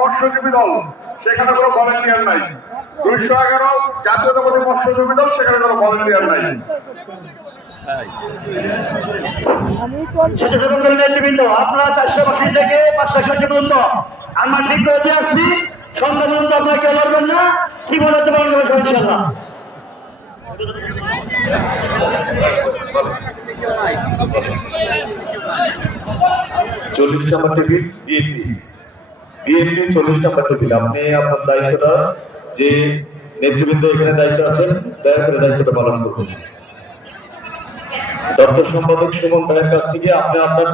মৎস্যজীবী দল, সেখানে কোনো ভলেন্টিয়ার নাই। 211 জাতীয়তাবাদী মৎস্যজীবী দল, সেখানে কোনো ভলেন্টিয়ার নাই। আপনারা 480 থেকে 560 পর্যন্ত আমরা ঠিক করে দিয়ে আসছি। সন্ধ্যা পর্যন্ত আপনারা কেউ লড়বেন না, কি বলতে পারবেন ইনশাআল্লাহ। 40 নম্বর টেবিল বিএনপি 40 নম্বর টেবিল। আপনি আপনার দায়িত্বটা, যে নেতৃবৃন্দ এখানে দায়িত্ব আছেন, দয়া করে দায়িত্বটা পালন করুন। দপ্তর সম্পাদক সুমন ভাইয়ের কাছ থেকে আপনি আপনার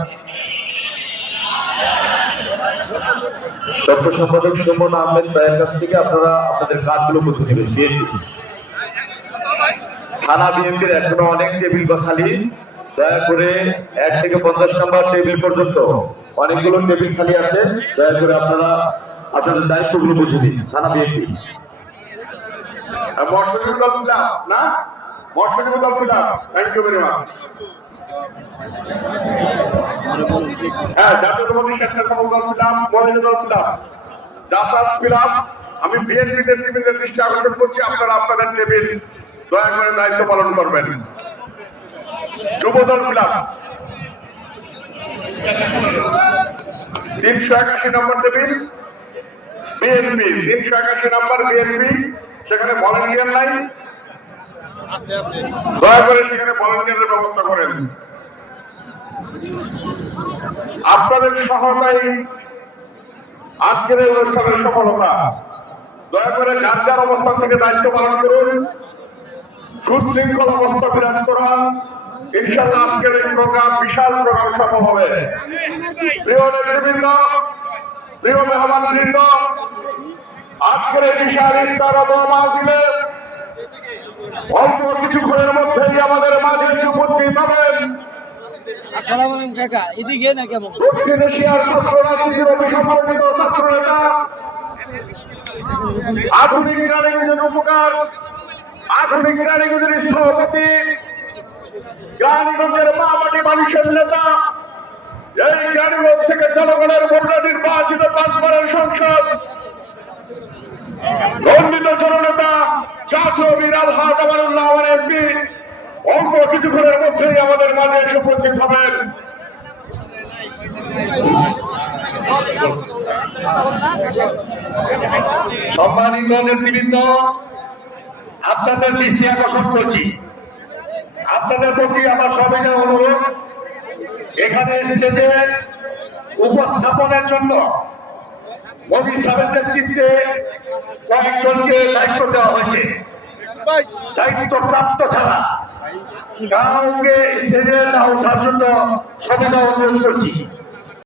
দপ্তর সম্পাদক সুমন আহমেদ ভাইয়ের কাছ থেকে আপনারা আপনাদের কাজগুলো বুঝে নেবেন। বিএনপি থানা বিএনপির এখনো অনেক টেবিল বা খালি, দয়া করে 1 থেকে 50 নম্বর টেবিল পর্যন্ত অনেকগুলো টেবিল খালি আছে, দয়া করে আপনারা আপনাদের দায়িত্বগুলো বুঝে নিন। থানা বিএনপি মৎস্যজীবী দল না, মৎস্যজীবী দল থ্যাংক ইউ ভেরি মাচ। হ্যাঁ, জাতীয়তাবাদী স্বেচ্ছাসেবক দল মহিলা দল জাসাস ক্লাব, আমি বিএনপি নেতৃবৃন্দের দৃষ্টি আকর্ষণ করছি, আপনারা আপনাদের টেবিল দয়া করে দায়িত্ব পালন করবেন। Jubodal club 381 number table BNP, 381 number BNP, সেখানে ভলান্টিয়ার নাই, দয়া করে সেখানে ভলান্টিয়ারের ব্যবস্থা করেন। আপনাদের সহায়তায় আজকের এই অনুষ্ঠানের সফলতা। দয়া করে যার যার অবস্থান থেকে দায়িত্ব পালন করুন, সুশৃঙ্খল অবস্থা বিরাজ করা। ইনশাআল্লাহ আজকের এই প্রোগ্রাম বিশাল প্রোগ্রাম সফল হবে। প্রিয় নেতৃবৃন্দ, প্রিয় মেহমানবৃন্দ, আজকের এই বিশাল ইফতার ও দোয়া মাহফিলে অল্প কিছুক্ষণের মধ্যেই আমাদের মাঝে উপস্থিত হবেন আসসালামু আলাইকুম কাকা, এদিকে না কেমন দক্ষিণ এশিয়ার ছাত্র রাজনীতির অভিসম্পাদিত ছাত্র নেতা, আধুনিক রানীগঞ্জের উপকার, আধুনিক রানীগঞ্জের স্থপতি, রানীগঞ্জের মা মাটি মানুষের নেতা, এই রানীগঞ্জ থেকে জনগণের ভোটে নির্বাচিত 5 বারের সংসদ মনোনীত জননেতা জাতীয় বীর আলহাজ আমানুল্লাহ এমপি অল্প কিছুক্ষণের মধ্যেই আমাদের মাঝে এসে উপস্থিত হবেন। সম্মানিত নেতৃবৃন্দ, আপনাদের দৃষ্টি আকর্ষণ করছি, আপনাদের প্রতি আমার সবিনয় অনুরোধ, এখানে এসেছে যে উপস্থাপনের জন্য মোদী সাহেবের নেতৃত্বে কয়েকজনকে দায়িত্ব দেওয়া হয়েছে। দায়িত্বপ্রাপ্ত ছাড়া কাউকে স্টেজে না ওঠার জন্য সবিনয় অনুরোধ করছি।